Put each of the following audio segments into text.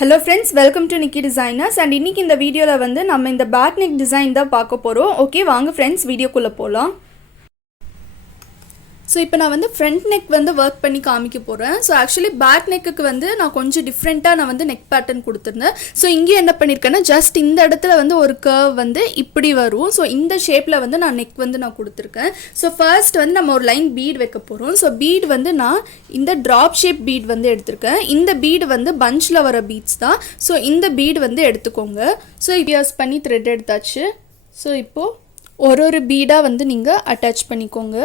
Hello friends, welcome to nikidesigners and இன்னைக்கு இந்த வீடியோல வந்து நம்ம இந்த பேக் நெக் டிசைன் தான் பார்க்க போறோம். ஓகே வாங்க फ्रेंड्स வீடியோக்குள்ள போலாம். ஸோ இப்போ நான் வந்து ஃப்ரண்ட் நெக் வந்து ஒர்க் பண்ணி காமிக்க போகிறேன். ஸோ ஆக்சுவலி பேக் நெக்குக்கு வந்து நான் கொஞ்சம் டிஃப்ரெண்ட்டாக நான் வந்து நெக் பேட்டர்ன் கொடுத்துருந்தேன். ஸோ இங்கேயும் என்ன பண்ணியிருக்கேன்னா ஜஸ்ட் இந்த இடத்துல வந்து ஒரு கர்வ் வந்து இப்படி வரும். ஸோ இந்த ஷேப்பில் வந்து நான் நெக் வந்து நான் கொடுத்துருக்கேன். ஸோ ஃபர்ஸ்ட் வந்து நம்ம ஒரு லைன் பீட் வைக்க போகிறோம். ஸோ பீட் வந்து நான் இந்த ட்ராப் ஷேப் பீட் வந்து எடுத்திருக்கேன். இந்த பீடு வந்து பஞ்சில் வர பீட்ஸ் தான். ஸோ இந்த பீடு வந்து எடுத்துக்கோங்க. ஸோ யூஸ் பண்ணி த்ரெட் எடுத்தாச்சு. ஸோ இப்போது ஒரு பீடாக வந்து நீங்கள் அட்டாச் பண்ணிக்கோங்க.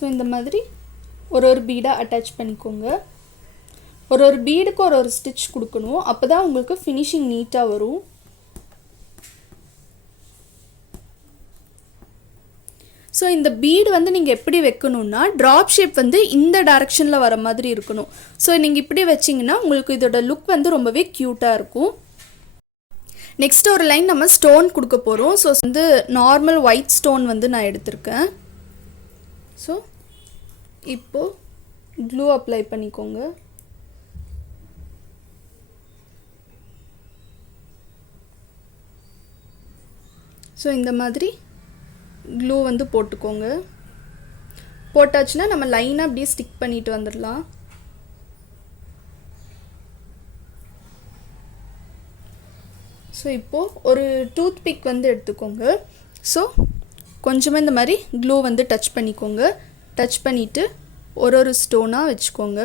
ஸோ இந்த மாதிரி ஒரு பீடாக அட்டாச் பண்ணிக்கோங்க. ஒரு பீடுக்கு ஒரு ஸ்டிச் கொடுக்கணும். அப்போ தான் உங்களுக்கு ஃபினிஷிங் நீட்டாக வரும். ஸோ இந்த பீடு வந்து நீங்கள் எப்படி வைக்கணும்னா ட்ராப் ஷேப் வந்து இந்த டைரக்ஷனில் வர மாதிரி இருக்கணும். ஸோ நீங்கள் இப்படி வச்சிங்கன்னா உங்களுக்கு இதோட லுக் வந்து ரொம்பவே க்யூட்டாக இருக்கும். நெக்ஸ்ட் ஒரு லைன் நம்ம ஸ்டோன் கொடுக்க போகிறோம். ஸோ வந்து நார்மல் ஒயிட் ஸ்டோன் வந்து நான் எடுத்திருக்கேன். ஸோ இப்போது க்ளூ அப்ளை பண்ணிக்கோங்க. ஸோ இந்த மாதிரி க்ளூ வந்து போட்டுக்கோங்க. போட்டாச்சுன்னா நம்ம லைனாக அப்படியே ஸ்டிக் பண்ணிட்டு வந்துடலாம். ஸோ இப்போது ஒரு டூத் பிக் வந்து எடுத்துக்கோங்க. ஸோ கொஞ்சமாக இந்த மாதிரி க்ளூ வந்து டச் பண்ணிக்கோங்க. டச் பண்ணிவிட்டு ஒரு ஸ்டோனாக வச்சுக்கோங்க.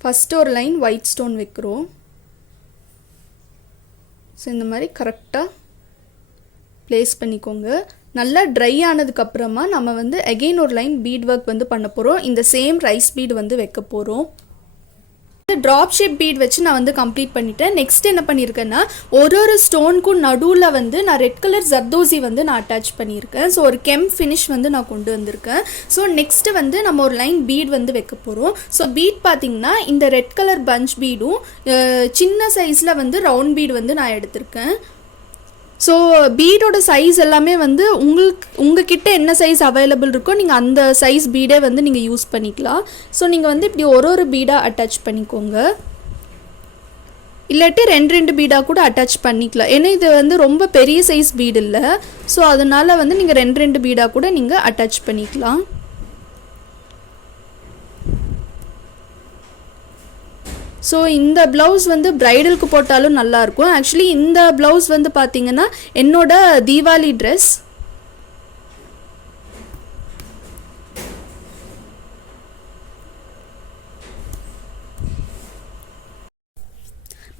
ஃபஸ்ட்டு ஒரு லைன் ஒயிட் ஸ்டோன் வைக்கிறோம். ஸோ இந்த மாதிரி கரெக்டாக ப்ளேஸ் பண்ணிக்கோங்க. நல்லா ட்ரை ஆனதுக்கப்புறமா நம்ம வந்து அகெயின் ஒரு லைன் பீட் ஒர்க் வந்து பண்ண போகிறோம். இந்த சேம் ரைஸ் பீட் வந்து வைக்க போகிறோம். ட்ராப் ஷேப் பீட் வச்சு நான் வந்து கம்ப்ளீட் பண்ணிட்டேன். நெக்ஸ்ட் என்ன பண்ணியிருக்கேன்னா ஒரு ஸ்டோனுக்கும் நடுவில் வந்து நான் ரெட் கலர் ஜர்தோசி வந்து நான் அட்டாச் பண்ணியிருக்கேன். ஸோ ஒரு கெம் ஃபினிஷ் வந்து நான் கொண்டு வந்திருக்கேன். ஸோ நெக்ஸ்ட்டு வந்து நம்ம ஒரு லைன் பீட் வந்து வைக்க போகிறோம். ஸோ பீட் பார்த்திங்கன்னா இந்த ரெட் கலர் பஞ்ச் பீடும் சின்ன சைஸில் வந்து ரவுண்ட் பீட் வந்து நான் எடுத்திருக்கேன். ஸோ பீடோட சைஸ் எல்லாமே வந்து உங்ககிட்ட என்ன சைஸ் அவைலபிள் இருக்கோ நீங்கள் அந்த சைஸ் பீடே வந்து நீங்கள் யூஸ் பண்ணிக்கலாம். ஸோ நீங்கள் வந்து இப்படி ஒரு பீடாக அட்டாச் பண்ணிக்கோங்க. இல்லாட்டி ரெண்டு பீடாக கூட அட்டாச் பண்ணிக்கலாம். ஏன்னா இது வந்து ரொம்ப பெரிய சைஸ் பீடு இல்லை. ஸோ அதனால் வந்து நீங்கள் ரெண்டு பீடாக கூட நீங்கள் அட்டாச் பண்ணிக்கலாம். ஸோ இந்த ப்ளவுஸ் வந்து ப்ரைடலுக்கு போட்டாலும் நல்லாயிருக்கும். ஆக்சுவலி இந்த ப்ளவுஸ் வந்து பார்த்திங்கன்னா என்னோட தீபாவளி ட்ரெஸ்.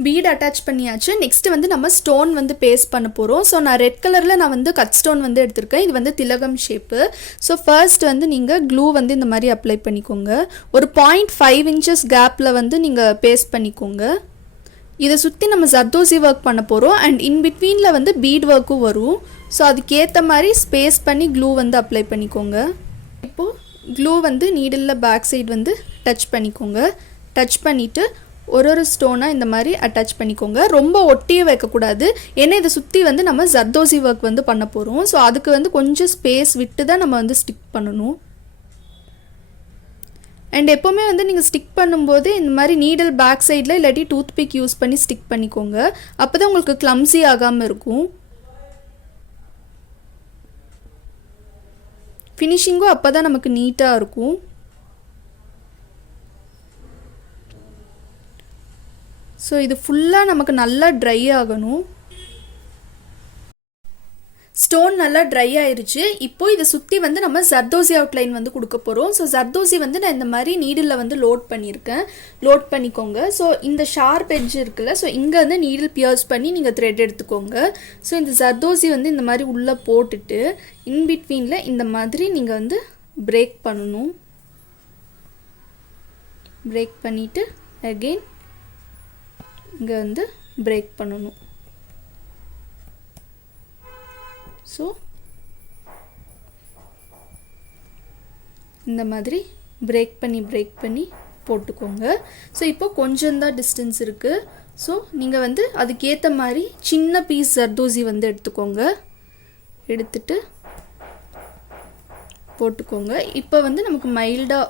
பீட் அட்டாச் பண்ணியாச்சு. நெக்ஸ்ட்டு வந்து நம்ம ஸ்டோன் வந்து பேஸ்ட் பண்ண போகிறோம். ஸோ நான் ரெட் கலரில் நான் வந்து கட் ஸ்டோன் வந்து எடுத்திருக்கேன். இது வந்து திலகம் ஷேப்பு. ஸோ ஃபர்ஸ்ட் வந்து நீங்கள் க்ளூ வந்து இந்த மாதிரி அப்ளை பண்ணிக்கோங்க. ஒரு 0.5 இன்ச்சஸ் கேப்பில் வந்து நீங்கள் பேஸ்ட் பண்ணிக்கோங்க. இதை சுற்றி நம்ம ஜர்தோசி ஒர்க் பண்ண போகிறோம். அண்ட் இன் பிட்வீனில் வந்து பீட் ஒர்க்கும் வரும். ஸோ அதுக்கேற்ற மாதிரி ஸ்பேஸ் பண்ணி க்ளூ வந்து அப்ளை பண்ணிக்கோங்க. இப்போது க்ளூ வந்து நீடிலில் பேக் சைடு வந்து டச் பண்ணிக்கோங்க. டச் பண்ணிவிட்டு ஒரு ஸ்டோனாக இந்த மாதிரி அட்டாச் பண்ணிக்கோங்க. ரொம்ப ஒட்டியே வைக்கக்கூடாது. ஏன்னா இதை சுற்றி வந்து நம்ம ஜர்தோசி ஒர்க் வந்து பண்ண போகிறோம். ஸோ அதுக்கு வந்து கொஞ்சம் ஸ்பேஸ் விட்டு தான் நம்ம வந்து ஸ்டிக் பண்ணணும். அண்ட் எப்போவுமே வந்து நீங்கள் ஸ்டிக் பண்ணும்போது இந்த மாதிரி நீடில் பேக் சைடில் இல்லாட்டி டூத் பிக் யூஸ் பண்ணி ஸ்டிக் பண்ணிக்கோங்க. அப்போ தான் உங்களுக்கு கிளம்ஸி ஆகாமல் இருக்கும். ஃபினிஷிங்கும் அப்போ தான் நமக்கு நீட்டாக இருக்கும். ஸோ இது ஃபுல்லாக நமக்கு நல்லா ட்ரை ஆகணும். ஸ்டோன் நல்லா ட்ரை ஆயிடுச்சு. இப்போது இதை சுற்றி வந்து நம்ம ஜர்தோசி அவுட்லைன் வந்து கொடுக்க போகிறோம். ஸோ ஜர்தோசி வந்து நான் இந்த மாதிரி நீடிலில் வந்து லோட் பண்ணியிருக்கேன். லோட் பண்ணிக்கோங்க. ஸோ இந்த ஷார்ப் எட்ஜ் இருக்குல்ல, ஸோ இங்கே வந்து நீடில் பியர்ஸ் பண்ணி நீங்கள் த்ரெட் எடுத்துக்கோங்க. ஸோ இந்த ஜர்தோசி வந்து இந்த மாதிரி உள்ளே போட்டுட்டு இன்பிட்வீனில் இந்த மாதிரி நீங்கள் வந்து பிரேக் பண்ணணும். பிரேக் பண்ணிவிட்டு அகெயின் இங்கே வந்து பிரேக் பண்ணணும். ஸோ இந்த மாதிரி பிரேக் பண்ணி போட்டுக்கோங்க. ஸோ இப்போ கொஞ்சம் தான் டிஸ்டன்ஸ் இருக்குது. ஸோ நீங்கள் வந்து அதுக்கேற்ற மாதிரி சின்ன பீஸ் ஜர்தோசி வந்து எடுத்துக்கோங்க. எடுத்துட்டு போட்டுக்கோங்க. இப்போ வந்து நமக்கு மைல்டாக,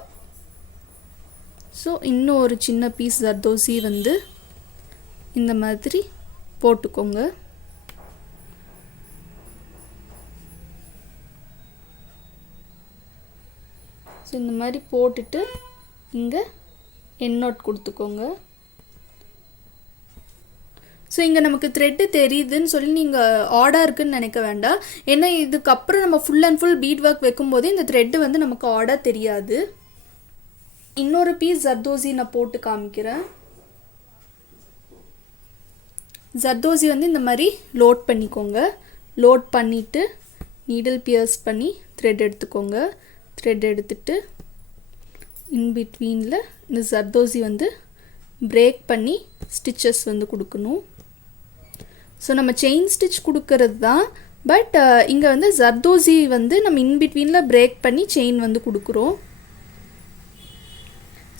ஸோ இன்னும் ஒரு சின்ன பீஸ் ஜர்தோசி வந்து இந்த மாதிரி போட்டுக்கோங்க. ஸோ இந்த மாதிரி போட்டுட்டு இங்கே எண்ட் நாட் கொடுத்துக்கோங்க. ஸோ இங்கே நமக்கு த்ரெட்டு தெரியுதுன்னு சொல்லி நீங்கள் ஆடாக இருக்குதுன்னு நினைக்க வேண்டாம். ஏன்னா இதுக்கப்புறம் நம்ம full and full beat work வைக்கும்போது இந்த த்ரெட்டு வந்து நமக்கு ஆடாக தெரியாது. இன்னொரு பீஸ் ஜர்தோசி நான் போட்டு காமிக்கிறேன். ஜர்தோசி வந்து இந்த மாதிரி லோட் பண்ணிக்கோங்க. லோட் பண்ணிவிட்டு நீடில் பியர்ஸ் பண்ணி த்ரெட் எடுத்துக்கோங்க. த்ரெட் எடுத்துட்டு இன்பிட்வீனில் இந்த ஜர்தோசி வந்து பிரேக் பண்ணி ஸ்டிச்சஸ் வந்து கொடுக்கணும். ஸோ நம்ம செயின் ஸ்டிச் கொடுக்கறது தான், பட் இங்கே வந்து ஜர்தோசி வந்து நம்ம இன்பிட்வீனில் பிரேக் பண்ணி செயின் வந்து கொடுக்குறோம்.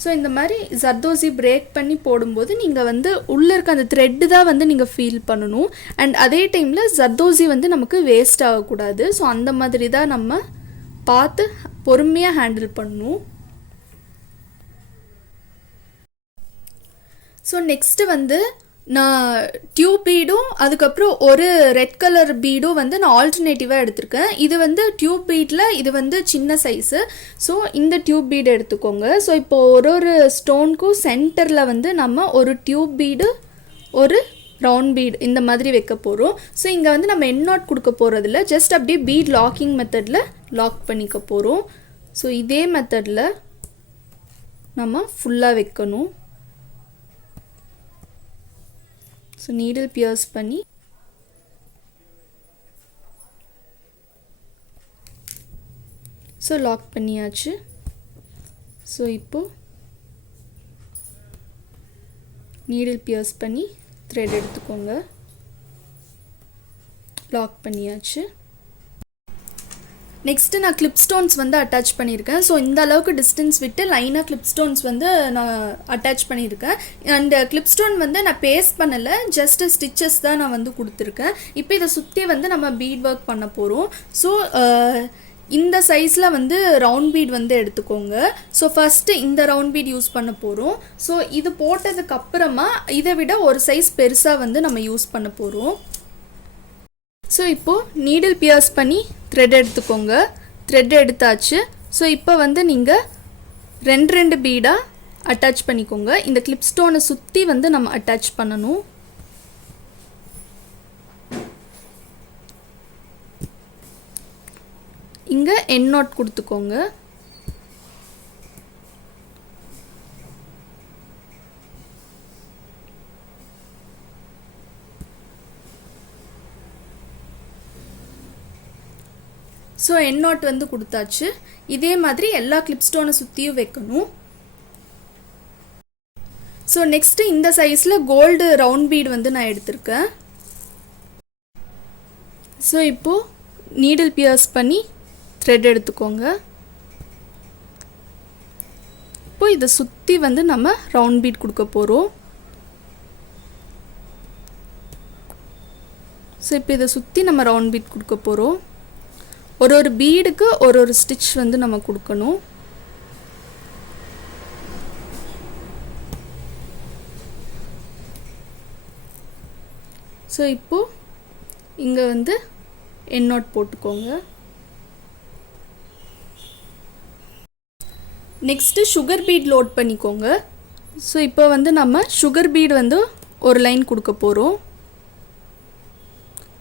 ஸோ இந்த மாதிரி ஜர்தோசி பிரேக் பண்ணி போடும்போது நீங்கள் வந்து உள்ளே இருக்க அந்த த்ரெட்டு தான் வந்து நீங்கள் ஃபீல் பண்ணணும். அண்ட் அதே டைமில் ஜர்தோசி வந்து நமக்கு வேஸ்ட் ஆகக்கூடாது. ஸோ அந்த மாதிரி தான் நம்ம பார்த்து பொறுமையாக ஹேண்டில் பண்ணணும். ஸோ நெக்ஸ்ட்டு வந்து நான் டியூப் பீடும் அதுக்கப்புறம் ஒரு ரெட் கலர் பீடும் வந்து நான் ஆல்டர்னேட்டிவாக எடுத்திருக்கேன். இது வந்து டியூப் பீடில் இது வந்து சின்ன சைஸு. ஸோ இந்த டியூப் பீடு எடுத்துக்கோங்க. ஸோ இப்போ ஒரு ஸ்டோனுக்கும் சென்டரில் வந்து நம்ம ஒரு டியூப் பீடு ஒரு ரவுண்ட் பீட் இந்த மாதிரி வைக்க போகிறோம். ஸோ இங்கே வந்து நம்ம எண்ட் நாட் கொடுக்க போகிறதில்ல, ஜஸ்ட் அப்படியே பீட் லாக்கிங் மெத்தடில் லாக் பண்ணிக்க போகிறோம். ஸோ இதே மெத்தடில் நம்ம ஃபுல்லாக வைக்கணும். ஸோ நீடில் பியர்ஸ் பண்ணி ஸோ லாக் பண்ணியாச்சு. ஸோ இப்போது நீடில் பியர்ஸ் பண்ணி த்ரெட் எடுத்துக்கோங்க. லாக் பண்ணியாச்சு. நெக்ஸ்ட்டு நான் கிளிப் ஸ்டோன்ஸ் வந்து அட்டாச் பண்ணியிருக்கேன். ஸோ இந்த அளவுக்கு டிஸ்டன்ஸ் விட்டு லைனாக கிளிப் ஸ்டோன்ஸ் வந்து நான் அட்டாச் பண்ணியிருக்கேன். அண்ட் கிளிப் ஸ்டோன் வந்து நான் பேஸ்ட் பண்ணலை, ஜஸ்ட்டு ஸ்டிச்சஸ் தான் நான் வந்து கொடுத்துருக்கேன். இப்போ இதை சுற்றி வந்து நம்ம பீட் ஒர்க் பண்ண போகிறோம். ஸோ இந்த சைஸில் வந்து ரவுண்ட் பீட் வந்து எடுத்துக்கோங்க. ஸோ ஃபஸ்ட்டு இந்த ரவுண்ட் பீட் யூஸ் பண்ண போகிறோம். ஸோ இது போட்டதுக்கப்புறமா இதை விட ஒரு சைஸ் பெருசாக வந்து நம்ம யூஸ் பண்ண போகிறோம். ஸோ இப்போது நீடில் பியர்ஸ் பண்ணி த்ரெட் எடுத்துக்கோங்க. த்ரெட் எடுத்தாச்சு. ஸோ இப்போ வந்து நீங்கள் ரெண்டு பீடாக அட்டாச் பண்ணிக்கோங்க. இந்த கிளிப் ஸ்டோனை சுற்றி வந்து நம்ம அட்டாச் பண்ணணும். இங்கே எண்ட் நாட் கொடுத்துக்கோங்க. ஸோ எண்ட் நாட் வந்து கொடுத்தாச்சு. இதே மாதிரி எல்லா கிளிப் ஸ்டோனை சுற்றியும் வைக்கணும். ஸோ நெக்ஸ்ட்டு இந்த சைஸில் கோல்டு ரவுண்ட் பீட் வந்து நான் எடுத்திருக்கேன். ஸோ இப்போது நீடில் பியர்ஸ் பண்ணி த்ரெட் எடுத்துக்கோங்க. இப்போது இதை சுற்றி வந்து நம்ம ரவுண்ட் பீட் கொடுக்க போகிறோம். ஸோ இப்போ இதை சுற்றி நம்ம ரவுண்ட் பீட் கொடுக்க போகிறோம். ஒரு பீடுக்கு ஒரு ஸ்டிச் வந்து நம்ம கொடுக்கணும். ஸோ இப்போது இங்கே வந்து எண்ட் நாட் போட்டுக்கோங்க. நெக்ஸ்ட்டு சுகர் பீட் லோட் பண்ணிக்கோங்க. ஸோ இப்போ வந்து நம்ம சுகர் பீட் வந்து ஒரு லைன் கொடுக்க போகிறோம்.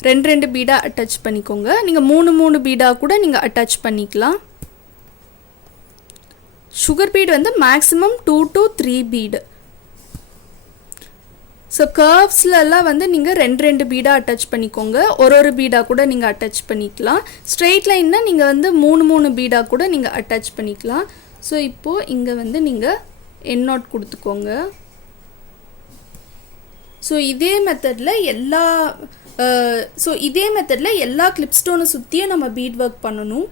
ரெண்டு பீடாக அட்டாச் பண்ணிக்கோங்க. நீங்கள் மூணு பீடாக கூட நீங்கள் அட்டாச் பண்ணிக்கலாம். சுகர் பீட் வந்து மேக்ஸிமம் 2 to 3 பீடு. ஸோ கர்வ்ஸ்லலாம் வந்து நீங்கள் ரெண்டு பீடாக அட்டாச் பண்ணிக்கோங்க. ஒரு பீடாக கூட நீங்கள் அட்டாச் பண்ணிக்கலாம். ஸ்ட்ரெயிட் லைன்னா நீங்கள் வந்து மூணு பீடாக கூட நீங்கள் அட்டாச் பண்ணிக்கலாம். ஸோ இப்போது இங்கே வந்து நீங்கள் எண்ட் நாட் கொடுத்துக்கோங்க. ஸோ இதே மெத்தடில் எல்லா கிளிப் ஸ்டோனை சுற்றியும் நம்ம பீட் ஒர்க் பண்ணணும்.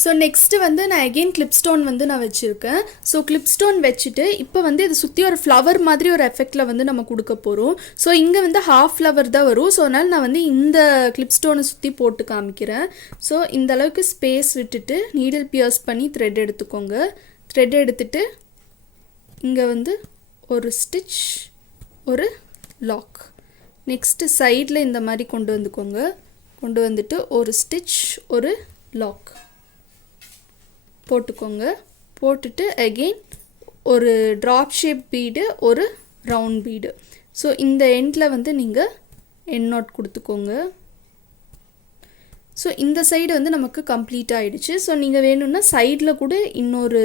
ஸோ நெக்ஸ்ட்டு வந்து நான் அகெயின் கிளிப் ஸ்டோன் வந்து நான் வச்சுருக்கேன். ஸோ கிளிப் ஸ்டோன் வச்சுட்டு இப்போ வந்து இதை சுற்றி ஒரு ஃப்ளவர் மாதிரி ஒரு எஃபெக்டில் வந்து நம்ம கொடுக்க போகிறோம். ஸோ இங்கே வந்து ஹாஃப் ஃப்ளவர் தான் வரும். ஸோ அதனால் நான் வந்து இந்த கிளிப் ஸ்டோனை சுற்றி போட்டு காமிக்கிறேன். ஸோ இந்த அளவுக்கு ஸ்பேஸ் விட்டுட்டு நீடில் பியர்ஸ் பண்ணி த்ரெட் எடுத்துக்கோங்க. த்ரெட் எடுத்துட்டு இங்கே வந்து ஒரு ஸ்டிச், ஒரு லாக். நெக்ஸ்ட்டு சைடில் இந்த மாதிரி கொண்டு வந்துக்கோங்க. கொண்டு வந்துட்டு ஒரு ஸ்டிச், ஒரு லாக் போட்டுக்கோங்க. போட்டுட்டு அகெயின் ஒரு ட்ராப் ஷேப் பீடு, ஒரு ரவுண்ட் பீடு. ஸோ இந்த எண்டில் வந்து நீங்கள் எண்ட் நாட் கொடுத்துக்கோங்க. ஸோ இந்த சைடு வந்து நமக்கு கம்ப்ளீட் ஆகிடுச்சு. ஸோ நீங்கள் வேணும்னா சைடில் கூட இன்னொரு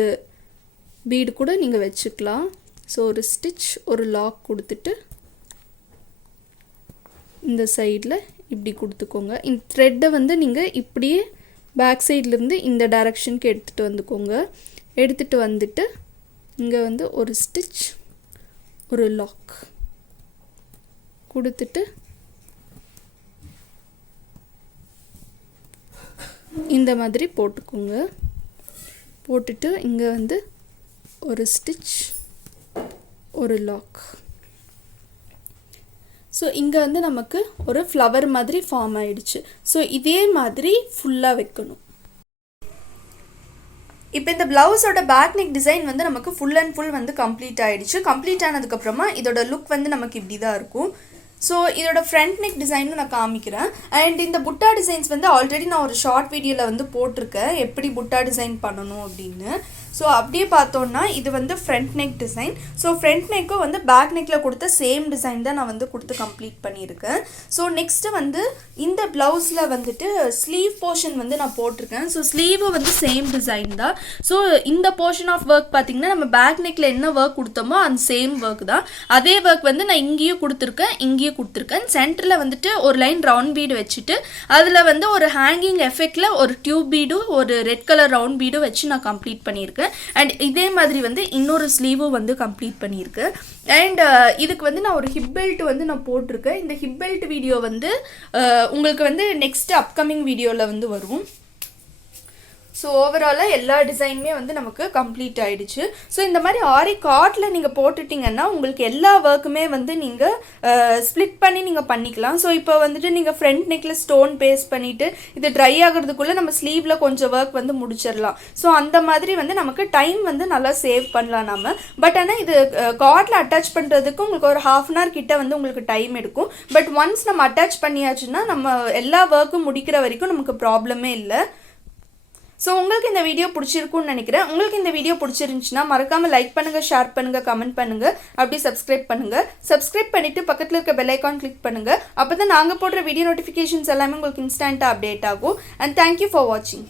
பீடு கூட நீங்கள் வச்சுக்கலாம். ஸோ ஒரு ஸ்டிச், ஒரு லாக் கொடுத்துட்டு இந்த சைடில் இப்படி கொடுத்துக்கோங்க. இந்த த்ரெட்டை வந்து நீங்கள் இப்படியே பேக் சைட்லேருந்து இந்த டைரக்ஷனுக்கு எடுத்துகிட்டு வந்துக்கோங்க. எடுத்துகிட்டு வந்துட்டு இங்கே வந்து ஒரு ஸ்டிச், ஒரு லாக் கொடுத்துட்டு இந்த மாதிரி போட்டுக்கோங்க. போட்டுட்டு இங்கே வந்து ஒரு ஸ்டிச், ஒரு லாக். ஸோ இங்கே வந்து நமக்கு ஒரு ஃப்ளவர் மாதிரி ஃபார்ம் ஆகிடுச்சு. ஸோ இதே மாதிரி ஃபுல்லாக வைக்கணும். இப்போ இந்த ப்ளவுஸோட பேக் நெக் டிசைன் வந்து நமக்கு ஃபுல் அண்ட் ஃபுல் வந்து கம்ப்ளீட் ஆகிடுச்சு. கம்ப்ளீட் ஆனதுக்கப்புறமா இதோட லுக் வந்து நமக்கு இப்படி தான் இருக்கும். ஸோ இதோட ஃப்ரண்ட் நெக் டிசைனும் நான் காமிக்கிறேன். அண்ட் இந்த புட்டா டிசைன்ஸ் வந்து ஆல்ரெடி நான் ஒரு ஷார்ட் வீடியோவில் வந்து போட்டிருக்கேன் எப்படி புட்டா டிசைன் பண்ணணும் அப்படின்னு. ஸோ அப்படியே பார்த்தோன்னா இது வந்து front neck design. So front நெக்கும் வந்து பேக் நெக்கில் கொடுத்த சேம் டிசைன் தான் நான் வந்து கொடுத்து கம்ப்ளீட் பண்ணியிருக்கேன். ஸோ நெக்ஸ்ட்டு வந்து இந்த ப்ளவுஸில் வந்துட்டு ஸ்லீவ் போர்ஷன் வந்து நான் போட்டிருக்கேன். ஸோ ஸ்லீவும் வந்து சேம் டிசைன் தான். ஸோ இந்த போர்ஷன் ஆஃப் ஒர்க் பார்த்திங்கன்னா நம்ம பேக் நெக்கில் என்ன ஒர்க் கொடுத்தோமோ அந்த சேம் ஒர்க் தான். அதே ஒர்க் வந்து நான் இங்கேயும் கொடுத்துருக்கேன், இங்கேயும் கொடுத்துருக்கேன். சென்டரில் வந்துட்டு ஒரு லைன் ரவுண்ட் பீடு வச்சுட்டு அதில் வந்து ஒரு ஹேங்கிங் எஃபெக்டில் ஒரு டியூப் பீடும் ஒரு ரெட் கலர் ரவுண்ட் பீடும் வச்சு நான் கம்ப்ளீட் பண்ணியிருக்கேன். அண்ட் இதே மாதிரி வந்து இன்னொரு ஸ்லீவும் வந்து கம்ப்ளீட் பண்ணியிருக்கேன். அண்ட் இதுக்கு வந்து நான் ஒரு ஹிப் பெல்ட் வந்து நான் போட்டிருக்கேன். இந்த ஹிப் பெல்ட் வீடியோ வந்து உங்களுக்கு வந்து நெக்ஸ்ட் அப்கமிங் வீடியோவில் வந்து வரும். ஸோ ஓவராலாக எல்லா டிசைனுமே வந்து நமக்கு கம்ப்ளீட் ஆகிடுச்சு. ஸோ இந்த மாதிரி ஆரி கார்ட்டில் நீங்கள் போட்டுட்டிங்கன்னா உங்களுக்கு எல்லா ஒர்க்குமே வந்து நீங்கள் ஸ்ப்ளிட் பண்ணி நீங்கள் பண்ணிக்கலாம். ஸோ இப்போ வந்துட்டு நீங்கள் ஃப்ரண்ட் நெக்கில் ஸ்டோன் பேஸ்ட் பண்ணிவிட்டு இது ட்ரை ஆகிறதுக்குள்ளே நம்ம ஸ்லீவில் கொஞ்சம் ஒர்க் வந்து முடிச்சிடலாம். ஸோ அந்த மாதிரி வந்து நமக்கு டைம் வந்து நல்லா சேவ் பண்ணலாம் நம்ம. பட் ஆனால் இது கார்ட்டில் அட்டாச் பண்ணுறதுக்கு உங்களுக்கு ஒரு ½ அன் ஹவர் கிட்ட வந்து உங்களுக்கு டைம் எடுக்கும். பட் ஒன்ஸ் நம்ம அட்டாச் பண்ணியாச்சுன்னா நம்ம எல்லா ஒர்க்கும் முடிக்கிற வரைக்கும் நமக்கு ப்ராப்ளமே இல்லை. ஸோ உங்களுக்கு இந்த வீடியோ பிடிச்சிருக்குன்னு நினைக்கிறேன். உங்களுக்கு இந்த வீடியோ பிடிச்சிருந்துச்சுன்னா மறக்காமல் லைக் பண்ணுங்கள், ஷேர் பண்ணுங்கள், கமெண்ட் பண்ணுங்கள், அப்படி சப்ஸ்கிரைப் பண்ணுங்கள். சப்ஸ்கிரைப் பண்ணிவிட்டு பக்கத்தில் இருக்க பெல் ஐக்கான் கிளிக் பண்ணுங்கள். அப்போ தான் நாங்கள் போடுற வீடியோ நோட்டிஃபிகேஷன்ஸ் எல்லாமே உங்களுக்கு இன்ஸ்டண்ட்டாக அப்டேட் ஆகும். அண்ட் தேங்க்யூ ஃபார் வாட்சிங்.